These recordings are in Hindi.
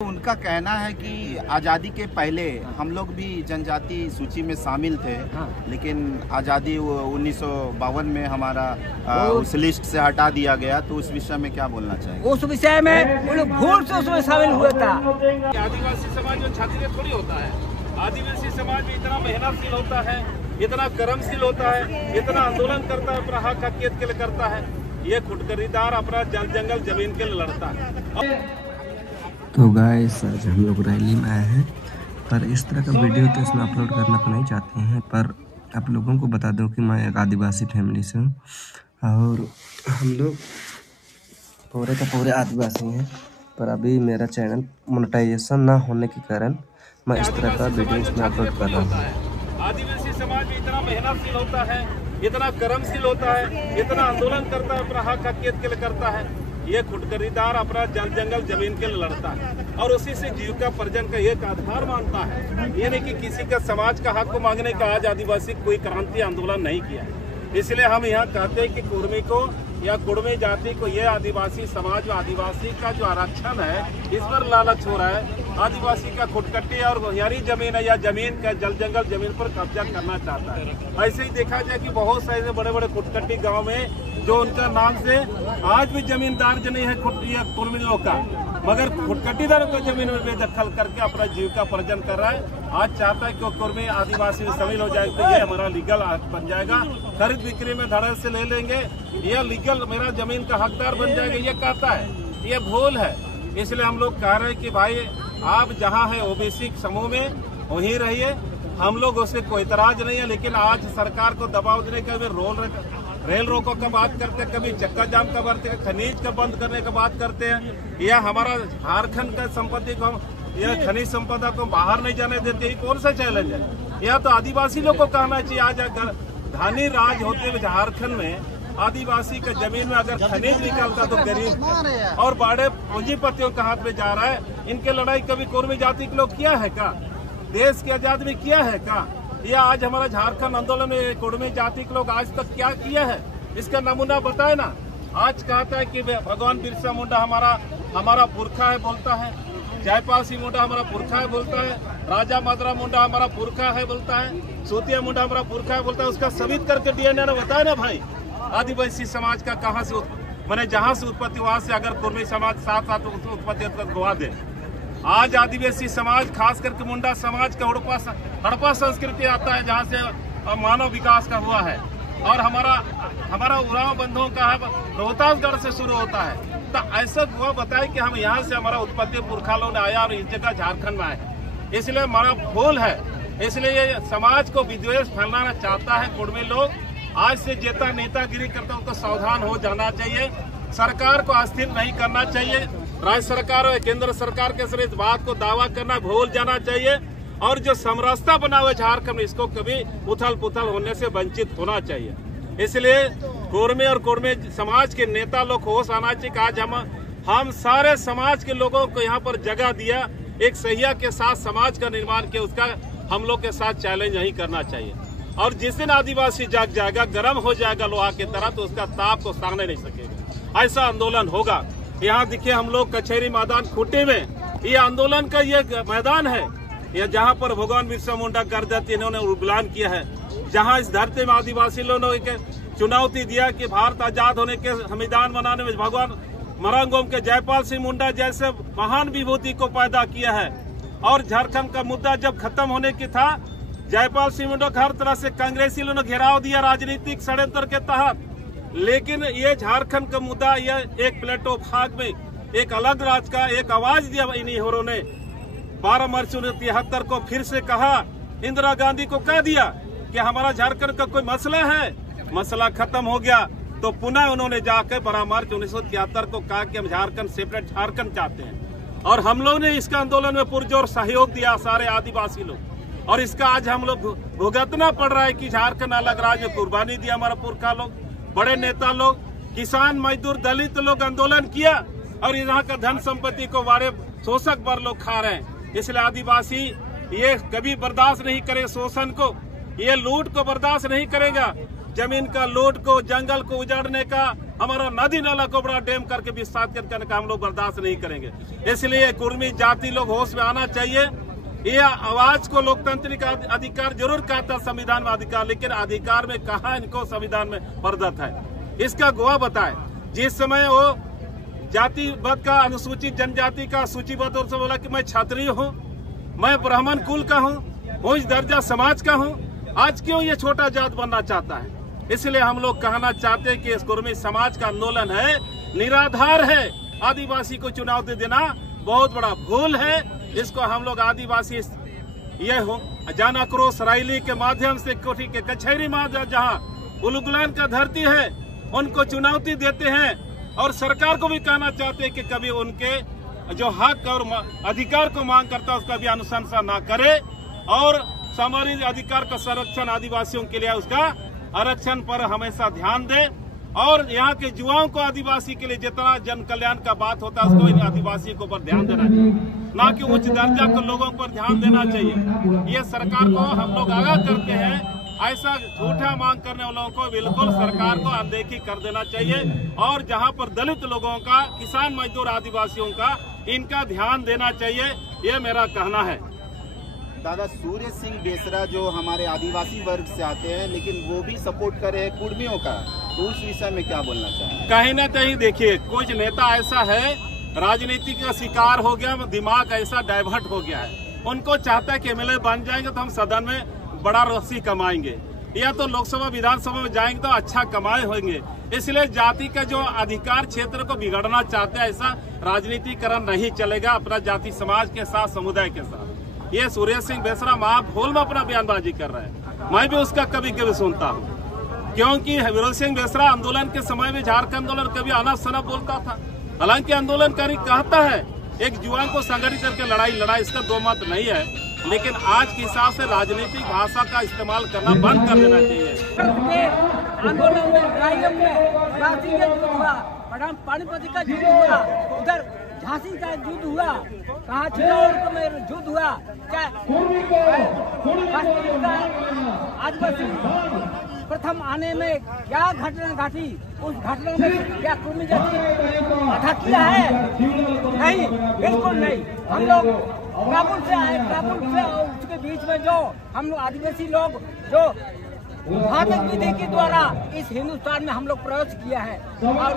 उनका कहना है कि आज़ादी के पहले हम लोग भी जनजाति सूची में शामिल थे, लेकिन आज़ादी 1952 में हमारा उस लिस्ट से हटा दिया गया। तो उस विषय में क्या बोलना चाहिए? उस विषय में वो लोग भूल से उसमें शामिल हुआ था। आदिवासी समाज में छात्र थोड़ी होता है। आदिवासी समाज में इतना मेहनतशील होता है, इतना कर्मशील होता है, इतना आंदोलन करता है, अपना हक हकीकत के लिए करता है। ये खुदगरीदार अपना जंगल जमीन के लिए लड़ता है। तो गाइस आज हम लोग रैली में आए हैं, पर इस तरह का वीडियो तो इसमें अपलोड करना तो नहीं चाहते हैं, पर आप लोगों को बता दूं कि मैं एक आदिवासी फैमिली से हूँ और हम लोग पूरे का पूरे आदिवासी हैं। पर अभी मेरा चैनल मोनेटाइजेशन ना होने के कारण मैं इस तरह का वीडियो इसमें अपलोड कर रहा हूँ। आदिवासी समाज में इतना मेहनतशील होता है, इतना कर्मशील होता है, इतना आंदोलन करता है, अपना हक हकीकत के लिए करता है। ये खुदगरीदार अपना जंगल जमीन के लिए लड़ता है और उसी से जीविका पर्जन का एक आधार मानता है। ये नहीं कि किसी का समाज का हक को मांगने का आज आदिवासी कोई क्रांति आंदोलन नहीं किया है। इसलिए हम यहाँ कहते हैं कि कुर्मी को या कुर्मी जाति को ये आदिवासी समाज, आदिवासी का जो आरक्षण है, इस पर लालच हो रहा है। आदिवासी का खुदकट्टी और यारी जमीन है या जमीन का जंगल जमीन पर कब्जा करना चाहता है। ऐसे ही देखा जाए कि बहुत सारे बड़े बड़े खुदकट्टी गांव में जो उनका नाम से आज भी जमींदार जो नहीं है कुर्मी लोग का, मगर खुदकट्टीदारों को जमीन में बेदखल करके अपना जीविका पर्जन कर रहा है। आज चाहता है कि कुर्मी आदिवासी में शामिल हो जाए तो ये हमारा लीगल हक बन जाएगा। खरीद बिक्री में धड़े से ले लेंगे, ये लीगल मेरा जमीन का हकदार बन जाएगा, ये कहता है। ये भूल है। इसलिए हम लोग कह रहे हैं कि भाई आप जहाँ है ओबीसी समूह में वहीं रहिए, हम लोग उससे कोई इतराज नहीं है। लेकिन आज सरकार को दबाव देने के रेल रोको का बात करते हैं, कभी चक्का जाम का करते हैं, खनिज का बंद करने का बात करते हैं, या हमारा झारखंड का संपत्ति को यह खनिज संपदा को बाहर नहीं जाने देते। कौन सा चैलेंज है? यह तो आदिवासी लोग को कहना चाहिए। आज अगर धनी राज होते हुए झारखंड में आदिवासी का जमीन में अगर खनिज निकलता तो गरीब और बड़े पूंजीपतियों के हाथ में जा रहा है। इनके लड़ाई कभी कुर्मी जाति के लोग किया है क्या? देश की आजादी में किया है क्या? या आज हमारा झारखंड आंदोलन में कुर्मी जाति के लोग आज तक क्या किया है? इसका नमूना बताए ना। आज कहता है कि भगवान बिरसा मुंडा हमारा पुरखा है बोलता है, जयपाल सिंह मुंडा हमारा पुरखा है बोलता है, राजा मदरा मुंडा हमारा पुरखा है बोलता है, सूतिया मुंडा हमारा पुरखा है बोलता है। उसका सबित करके डीएनए ने बताया ना भाई, आदिवासी समाज का कहाँ से मैंने जहाँ से उत्पत्ति वहां से अगर कुर्मी समाज साथ साथ उत्पत्ति गवा दे। आज आदिवासी समाज खास करके मुंडा समाज का हड़प्पा संस्कृति आता है, जहाँ से मानव विकास का हुआ है। और हमारा उराव बंधुओं का रोहतासगढ़ से शुरू होता है। तो ऐसा हुआ बताए कि हम यहाँ से हमारा उत्पत्ति पुरखा लोग ने आया और इस जगह झारखंड में आए। इसलिए हमारा भूल है। इसलिए ये समाज को विद्वेष फैलाना चाहता है कुर्मी लोग। आज से जेता नेतागिरी करता उनको सावधान हो जाना चाहिए। सरकार को अस्थिर नहीं करना चाहिए। राज्य सरकार और केंद्र सरकार के सर इस बात को दावा करना भूल जाना चाहिए। और जो समरसता बना हुआ झारखंड में, इसको कभी उथल पुथल होने से वंचित होना चाहिए। इसलिए कुर्मी और कुर्मी समाज के नेता लोग होश आना चाहिए कि आज हम सारे समाज के लोगों को यहाँ पर जगह दिया, एक सहिया के साथ समाज का निर्माण किया। उसका हम लोग के साथ चैलेंज नहीं करना चाहिए। और जिस दिन आदिवासी जाग जाएगा, गर्म हो जाएगा लोहा की तरह, तो उसका ताप को सहने नहीं सकेगा। ऐसा आंदोलन होगा। यहाँ देखिए हम लोग कचहरी मैदान खूंटी में, ये आंदोलन का ये मैदान है, यह जहाँ पर भगवान बिरसा मुंडा करदत्त इन्होंने उद्बलान किया है। जहाँ इस धरती में आदिवासी लोगों ने चुनौती दिया कि भारत आजाद होने के संविधान बनाने में भगवान मरांगोम के जयपाल सिंह मुंडा जैसे महान विभूति को पैदा किया है। और झारखंड का मुद्दा जब खत्म होने की था, जयपाल सिंह मुंडा को हर तरह से कांग्रेसी लोगों ने घेराव दिया राजनीतिक षड्यंत्र के तहत। लेकिन ये झारखंड का मुद्दा, यह एक प्लेटो भाग में एक अलग राज का एक आवाज दिया इन्हीं होरों ने। 12 मार्च 1973 को फिर से कहा, इंदिरा गांधी को कह दिया कि हमारा झारखंड का कोई मसला है, मसला खत्म हो गया। तो पुनः उन्होंने जाकर 12 मार्च 1973 को कहा कि हम झारखंड सेपरेट झारखंड चाहते हैं। और हम लोग ने इसका आंदोलन में पुरजोर सहयोग दिया, सारे आदिवासी लोग। और इसका आज हम लोग भुगतना पड़ रहा है कि झारखंड अलग राज्य में कुर्बानी दिया हमारा पुरखा लोग, बड़े नेता लोग, किसान मजदूर दलित लोग आंदोलन किया और यहाँ का धन संपत्ति को वारे शोषक बर लोग खा रहे हैं। इसलिए आदिवासी ये कभी बर्दाश्त नहीं करे शोषण को, ये लूट को बर्दाश्त नहीं करेगा। जमीन का लूट को, जंगल को उजाड़ने का हमारा नदी नाला को बड़ा डैम करके विस्तार करने का हम लोग बर्दाश्त नहीं करेंगे। इसलिए कुर्मी जाति लोग होश में आना चाहिए। ये आवाज को लोकतांत्रिक अधिकार जरूर कहता है संविधान में अधिकार, लेकिन अधिकार में कहा इनको संविधान में प्रदत्त है, इसका गवाह बताए। जिस समय वो जातिवाद का अनुसूचित जनजाति का सूचीबद्ध और से बोला कि मैं क्षत्रिय हूँ, मैं ब्राह्मण कुल का हूँ, उच्च दर्जा समाज का हूँ, आज क्यों ये छोटा जात बनना चाहता है? इसलिए हम लोग कहना चाहते हैं कि इस कुर्मी समाज का आंदोलन है, निराधार है। आदिवासी को चुनौती देना बहुत बड़ा भूल है। इसको हम लोग आदिवासी ये हो जन आक्रोश रैली के माध्यम से कोठी के कचहरी माध्यम जहाँ उलुगलान का धरती है उनको चुनौती देते हैं, और सरकार को भी कहना चाहते हैं कि कभी उनके जो हक और अधिकार को मांग करता है उसका भी अनुशंसा ना करे, और सामाजिक अधिकार का संरक्षण आदिवासियों के लिए उसका आरक्षण पर हमेशा ध्यान दे, और यहाँ के युवाओं को आदिवासी के लिए जितना जन कल्याण का बात होता है उसको इन आदिवासी को पर ध्यान देना चाहिए, ना कि उच्च दर्जा के लोगों पर ध्यान देना चाहिए। ये सरकार को हम लोग आगाह करते हैं, ऐसा झूठा मांग करने वालों को बिल्कुल सरकार को अनदेखी कर देना चाहिए, और जहाँ पर दलित लोगों का, किसान मजदूर आदिवासियों का, इनका ध्यान देना चाहिए, ये मेरा कहना है। दादा, सूर्य सिंह बेसरा जो हमारे आदिवासी वर्ग से आते हैं लेकिन वो भी सपोर्ट कर रहे हैं कुर्मियों का, तो उस विषय में क्या बोलना चाहिए? कहीं ना कहीं देखिए कुछ नेता ऐसा है राजनीति का शिकार हो गया, दिमाग ऐसा डाइवर्ट हो गया है, उनको चाहता है कि एमएलए बन जाएंगे तो हम सदन में बड़ा राशि कमाएंगे, या तो लोकसभा विधानसभा में जाएंगे तो अच्छा कमाए होंगे। इसलिए जाति का जो अधिकार क्षेत्र को बिगाड़ना चाहते हैं, ऐसा राजनीतिकरण नहीं चलेगा अपना जाति समाज के साथ, समुदाय के साथ। ये सूर्य सिंह बेसरा महाभूल में अपना बयानबाजी कर रहे हैं, मैं भी उसका कभी कभी सुनता हूँ, क्योंकि सूर्य सिंह बेसरा आंदोलन के समय में झारखंड आंदोलन कभी अनफ शनफ बोलता था। हालांकि आंदोलनकारी कहता है एक युवाओं को संगठित करके लड़ाई, इसका दो मत नहीं है, लेकिन आज के हिसाब से राजनीतिक भाषा का इस्तेमाल करना बंद कर देना चाहिए। आंदोलन में रांची का युद्ध हुआ, पानीपत का युद्ध हुआ, उधर झांसी का युद्ध हुआ, कहाँ चित्तौड़ में युद्ध हुआ, आदिवासी प्रथम आने में क्या घटना घटी, उस घटना में क्या कुर्मी जाति अथा किया है? नहीं, बिल्कुल नहीं। हम लोग काबुल से आए, काबुल से उसके बीच में जो हम लोग आदिवासी लोग जो घातक विधि के द्वारा इस हिंदुस्तान में हम लोग प्रवेश किया है, और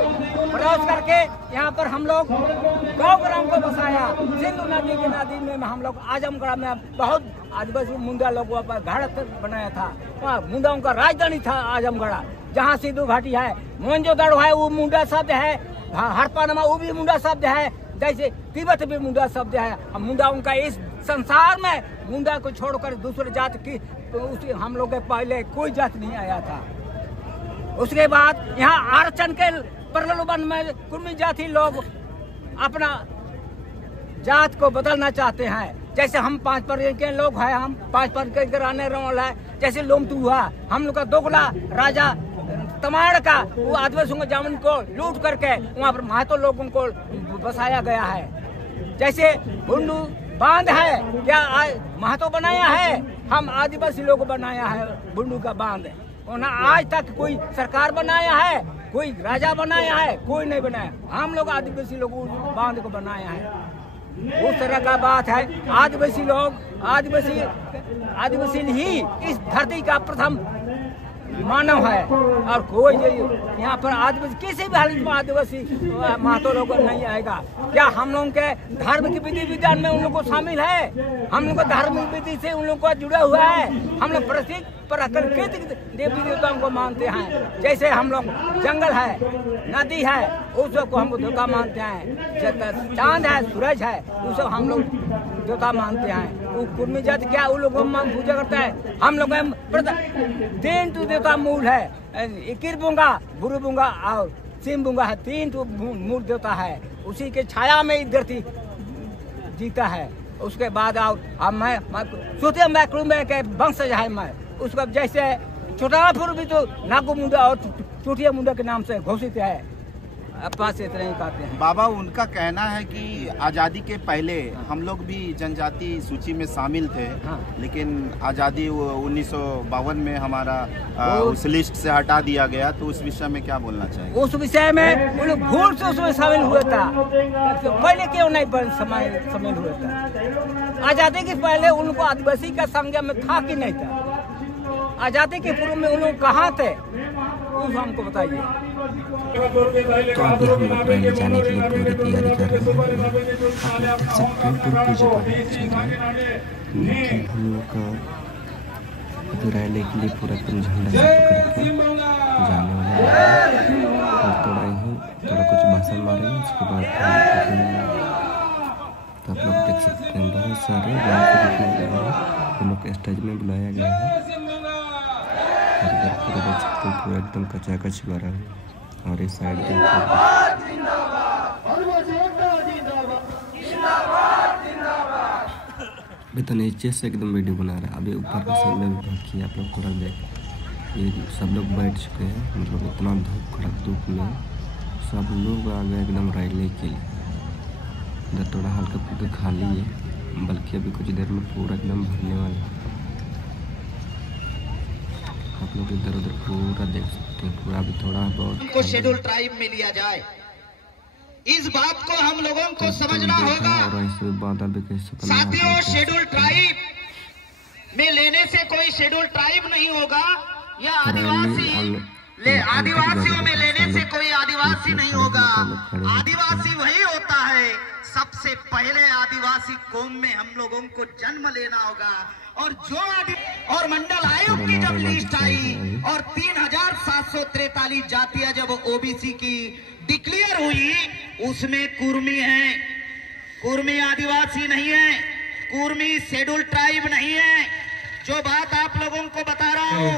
प्रवेश करके यहाँ पर हम लोग गाँव ग्राम को बसाया। सिंधु नदी के नदी में हम लोग आजमगढ़ में बहुत आदिवासी मुंडा लोगों पर घर बनाया था, वहाँ मुंडाओं का राजधानी था आजमगढ़, जहाँ सिंधु घाटी है, मोहनजोदड़ो है वो मुंडा शब्द है, हड़प्पा वो भी मुंडा शब्द है, जैसे तिब्बत भी मुंडा शब्द है। मुंडाओं का इस संसार में मुंडा को छोड़कर दूसरे जात की तो हम लोग के पहले कोई जात नहीं आया था। उसके बाद यहाँ आरक्षण के प्रलोभन में कुर्मी जाति लोग अपना जात को बदलना चाहते हैं। जैसे हम 5 वर्ग के लोग हैं, हम 5 वर्ग के रहने वाला है। जैसे लोमतू हुआ, हम लोग का दोगला राजा तमाड़ का वो आदिवासियों के जमीन को लूट करके वहाँ पर महतो लोगों को बसाया गया है। जैसे बुंडू बांध है, क्या महतो बनाया है? हम आदिवासी लोग बनाया है बुंडू का बांध। और आज तक कोई सरकार बनाया है, कोई राजा बनाया है? कोई नहीं बनाया। हम लोग आदिवासी लोग बांध को बनाया है। उस तरह का बात है। आदिवासी लोग आदिवासी ही इस धरती का प्रथम मानव है, और कोई यहाँ पर आदिवासी किसी भी हालत में आदिवासी महतो लोग नहीं आएगा। क्या हम लोगों के धर्म की विधि विधान में उन लोग को शामिल है? हम लोग को धार्मिक विधि से उन लोग को जुड़ा हुआ है। हम लोग प्राकृतिक देवी देवताओं को मानते हैं। जैसे हम लोग जंगल है, नदी है, उस सबको हम देवता मानते हैं। चांद है, सूरज है, उस सब हम लोग देवता मानते हैं। वो कुर्मी जाति क्या उन लोगों को पूजा करता है? हम लोग 3 देवता मूल है, इकिर बुंगा, गुरु बुंगा और सिम बुंगा है। 3 मूल देवता है, उसी के छाया में धरती जीता है। उसके बाद और मैं सोते मैक्रू में के वंशज है मैं। उसका जैसे छोटापुर भी तो नागो मुंडा और चोटिया मुंडा के नाम से घोषित है। अपना से इतना ही कहते हैं। बाबा उनका कहना है कि आज़ादी के पहले हम लोग भी जनजाति सूची में शामिल थे, लेकिन आज़ादी 1952 में हमारा उस लिस्ट से हटा दिया गया। तो उस विषय में क्या बोलना चाहिए? उस विषय में वो लोग भूल से उसमें शामिल हुआ था, पहले क्यों नहीं शामिल हुआ था? आज़ादी के पहले उनको आदिवासी का संज्ञा में था कि नहीं था? आज़ादी के पूर्व में उन लोग कहाँ थे, हमको बताइए। तो अभी हम लोग रैली जाने के लिए पूरी तैयारी कर रहे हैं। आप लोग देख सकते हैं पूरा पूजा पाठ चल रहा है, लेकिन हम लोग का अभी रैली के लिए पूरा एकदम झंडा से पकड़ के जाने वाले हैं। और थोड़ा कुछ भाषण मारेंगे, उसके बाद तो आप लोग देख सकते हैं बहुत सारे गाँव के जितने गए हैं हम लोग स्टेज में बुलाया गया है। और इधर पूरा देख सकते हैं पूरा एकदम कचाकच भरा है। और इस साइड अभी तो नीचे से एकदम वीडियो बना रहा है, अभी ऊपर का साइड में भी बाकी आप लोग थोड़ा देख। ये सब लोग बैठ चुके हैं, मतलब इतना धूप कड़क धूप में सब लोग आ गए एकदम रैली के लिए। इधर थोड़ा हल्का फुल्का खाली है, बल्कि अभी कुछ देर में पूरा एकदम भरने वाला है। आप लोग इधर उधर पूरा देख सकते हैं, पूरा अभी थोड़ा बहुत को शेड्यूल ट्राइब में लिया जाए, इस बात को हम लोगों को समझना होगा। साथियों, शेड्यूल ट्राइब में लेने से कोई शेड्यूल ट्राइब नहीं होगा, या आदिवासियों में लेने से कोई आदिवासी नहीं होगा। आदिवासी वही होता है, सबसे पहले आदिवासी कौम में हम लोगों को जन्म लेना होगा। और जो और मंडल आयोग की जब लिस्ट आई और 3743 जातियां जब ओबीसी की डिक्लेयर हुई, उसमें कुर्मी है। कुर्मी आदिवासी नहीं है, कुर्मी शेड्यूल ट्राइब नहीं है। जो बात आप लोगों को बता रहा हूँ,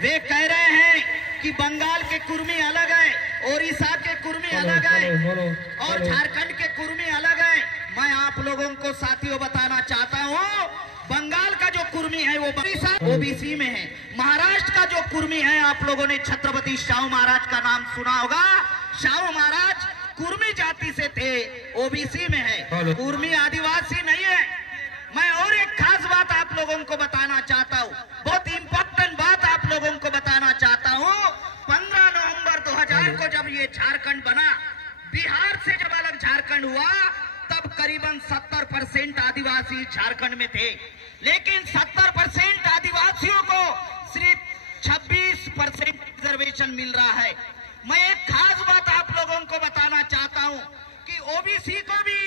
वे कह रहे हैं कि बंगाल के कुर्मी अलग है, ओडिशा के कुर्मी अलग है और झारखंड के कुर्मी अलग है। मैं आप लोगों को साथियों बताना चाहता हूँ, बंगाल का जो कुर्मी है वो ओबीसी में है। महाराष्ट्र का जो कुर्मी है, आप लोगों ने छत्रपति शाहू महाराज का नाम सुना होगा। शाहू महाराज कुर्मी जाति से थे, ओबीसी में है, कुर्मी आदिवासी नहीं है। मैं और एक खास बात आप लोगों को बताना चाहता हूँ, बहुत इंपॉर्टेंट बात आप लोगों को बताना चाहता हूँ। 15 नवंबर 2000 को जब ये झारखंड बना, बिहार से जब अलग झारखंड हुआ, तब करीबन 70% आदिवासी झारखंड में थे, लेकिन 70% आदिवासियों को सिर्फ 26% रिजर्वेशन मिल रहा है। मैं एक खास बात आप लोगों को बताना चाहता हूं कि ओबीसी को भी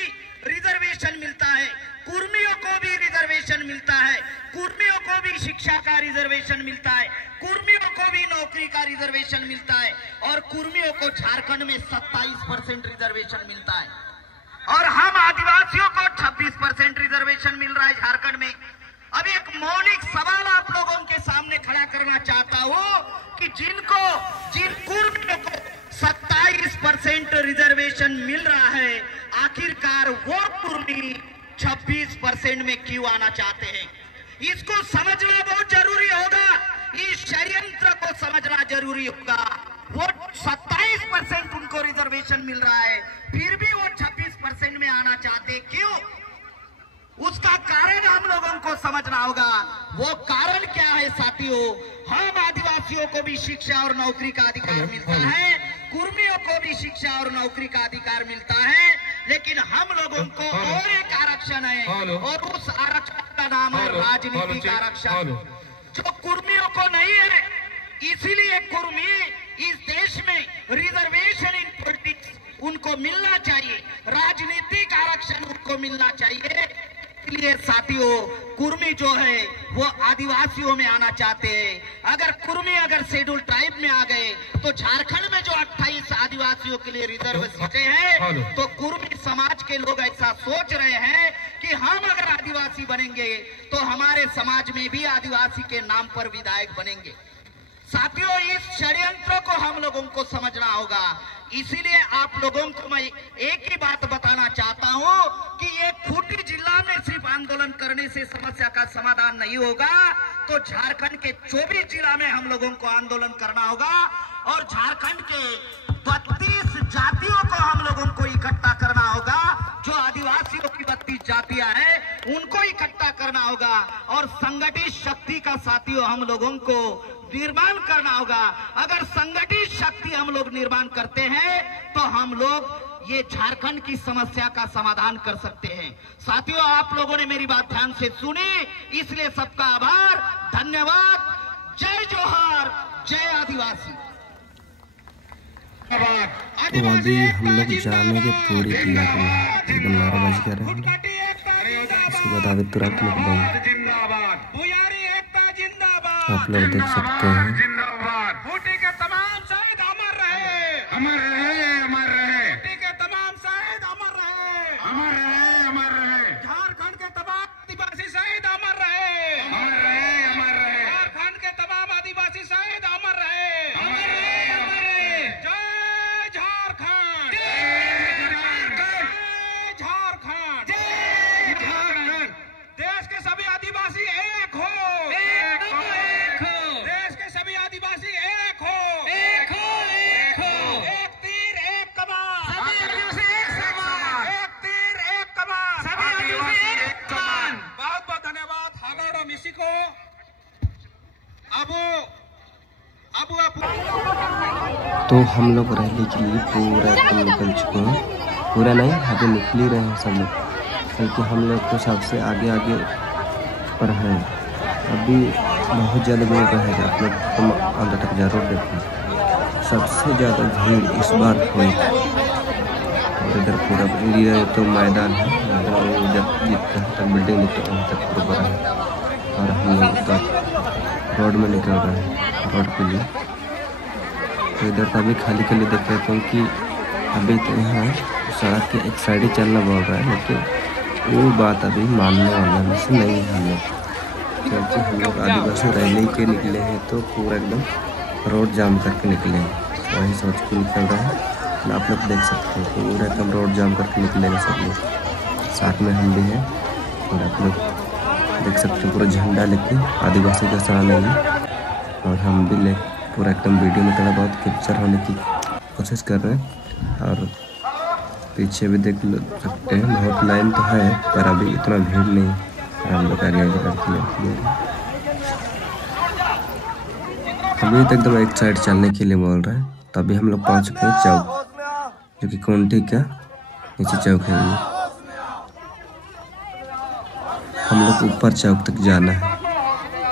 रिजर्वेशन मिलता है, कुर्मियों को भी रिजर्वेशन मिलता है, कुर्मियों को भी शिक्षा का रिजर्वेशन मिलता है, कुर्मियों को भी नौकरी का रिजर्वेशन मिलता है, और कुर्मियों को झारखंड में 27% रिजर्वेशन मिलता है, और हम आदिवासियों को 26% रिजर्वेशन मिल रहा है झारखंड में। अब एक मौलिक सवाल आप लोगों के सामने खड़ा करना चाहता हूं कि जिन कुर्मियों को 27% रिजर्वेशन मिल रहा है, आखिरकार वो कुर्मी 26% में क्यों आना चाहते हैं? इसको समझना बहुत जरूरी होगा, इस षड्यंत्र को समझना जरूरी होगा। वो 27% उनको रिजर्वेशन मिल रहा है, फिर भी वो 26% में आना चाहते क्यों? उसका कारण हम लोगों को समझना होगा। वो कारण क्या है साथियों? हम आदिवासियों को भी शिक्षा और नौकरी का अधिकार मिलता है, कुर्मियों को भी शिक्षा और नौकरी का अधिकार मिलता है, लेकिन हम लोगों को और एक आरक्षण है, और उस आरक्षण का नाम है राजनीतिक आरक्षण, जो कुर्मियों को नहीं है। इसीलिए कुर्मी इस देश में रिजर्वेशन इन पॉलिटिक्स उनको मिलना चाहिए, राजनीतिक आरक्षण उनको मिलना चाहिए। इसलिए साथियों, कुर्मी जो है वो आदिवासियों में आना चाहते हैं। अगर कुर्मी शेड्यूल ट्राइब में आ गए तो झारखंड में जो 28 आदिवासियों के लिए रिजर्व सीटें हैं, तो कुर्मी समाज के लोग ऐसा सोच रहे हैं कि हम अगर आदिवासी बनेंगे तो हमारे समाज में भी आदिवासी के नाम पर विधायक बनेंगे। साथियों, इस षड्यंत्र को हम लोगों को समझना होगा। इसीलिए आप लोगों को मैं एक ही बात बताना चाहता हूं कि ये खूंटी जिला में सिर्फ आंदोलन करने से समस्या का समाधान नहीं होगा, तो झारखंड के 24 जिला में हम लोगों को आंदोलन करना होगा, और झारखंड के 32 जातियों को हम लोगों को इकट्ठा करना होगा। जो आदिवासियों की 32 जातियां हैं उनको इकट्ठा करना होगा और संगठित शक्ति का साथियों हम लोगों को निर्माण करना होगा। अगर संगठित शक्ति हम लोग निर्माण करते हैं तो हम लोग ये झारखंड की समस्या का समाधान कर सकते हैं। साथियों, आप लोगों ने मेरी बात ध्यान से सुनी, इसलिए सबका आभार, धन्यवाद। जय जोहार, जय आदिवासी। तो अभी हम लोग जाने के पूरी तैयारी है, एकदम 11 बज गए हैं। उसके बाद अभी तुरंत निकलेंगे। आप लोग देख सकते हैं तो हम लोग रैली के लिए पूरा एकदम निकल चुके हैं। पूरा नहीं, अभी निकल ही रहे हैं सब लोग, क्योंकि हम लोग तो सबसे आगे पर हैं। अभी बहुत ज़्यादा भीड़ रहेगा, आप लोग तुम अंदर तक जरूर देखो। सबसे ज़्यादा भीड़ इस बार हुई और इधर पूरा एरिया तो मैदान है, जब जितना तक बिल्डिंग दिखता वहाँ तक पूरा बड़ा है। और हम लोग तक रोड में निकल रहे हैं रोड के लिए। तो इधर अभी खाली देख रहे, क्योंकि अभी तो यहाँ सड़क के एक साइड ही चलना बोल रहा है, लेकिन वो बात अभी मानने वाला में से नहीं है हम लोग, क्योंकि हम लोग आदिवासी रैली के निकले हैं तो पूरा एकदम रोड जाम करके निकले हैं। वही सोच के निकल रहा है, आप लोग देख सकते हैं पूरा एकदम रोड जाम करके निकलेंगे सब लोग, साथ में हम भी हैं। और आप लोग देख सकते हैं पूरा झंडा लेके आदिवासी का सामान है, और हम भी ले पूरा एकदम वीडियो में थोड़ा बहुत कैप्चर होने की कोशिश कर रहे हैं। और पीछे भी देख सकते हैं बहुत लाइन तो है, पर अभी इतना भीड़ नहीं है। हम लोग आगे करके अभी तो एकदम एक साइड चलने के लिए बोल रहे हैं। तभी हम लोग पहुँच चुके हैं चौक, जो कि कोंटी का नीचे चौक है। ये हम लोग ऊपर चौक तक जाना है,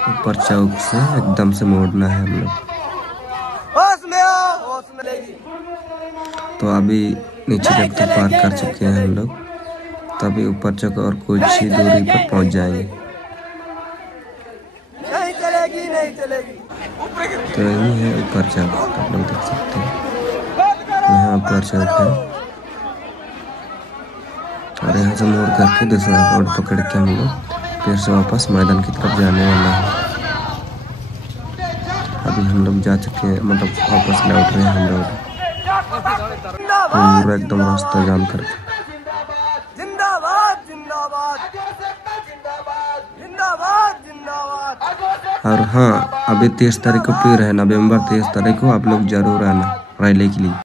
ऊपर चौक से एकदम से मोड़ना है हम लोग। तो अभी नीचे चौक तक पार कर चुके हैं हम लोग, तभी ऊपर चौक और कुछ ही दूरी पर पहुंच जाएंगे। तो यही है ऊपर चौक, आप लोग देख सकते हैं यहाँ ऊपर चौक है। और यहाँ से मोड़ करके दूसरा रोड पकड़ के हम लोग फिर से वापस मैदान की तरफ जाने वाला है। अभी हम लोग जा चुके हैं, मतलब वापस लौट रहे हैं हम लोग, पूरा एकदम रास्ता जाम करके। और हाँ, अभी 23 तारीख को फिर है, नवंबर 23 तारीख को आप लोग जरूर आना रैली के लिए।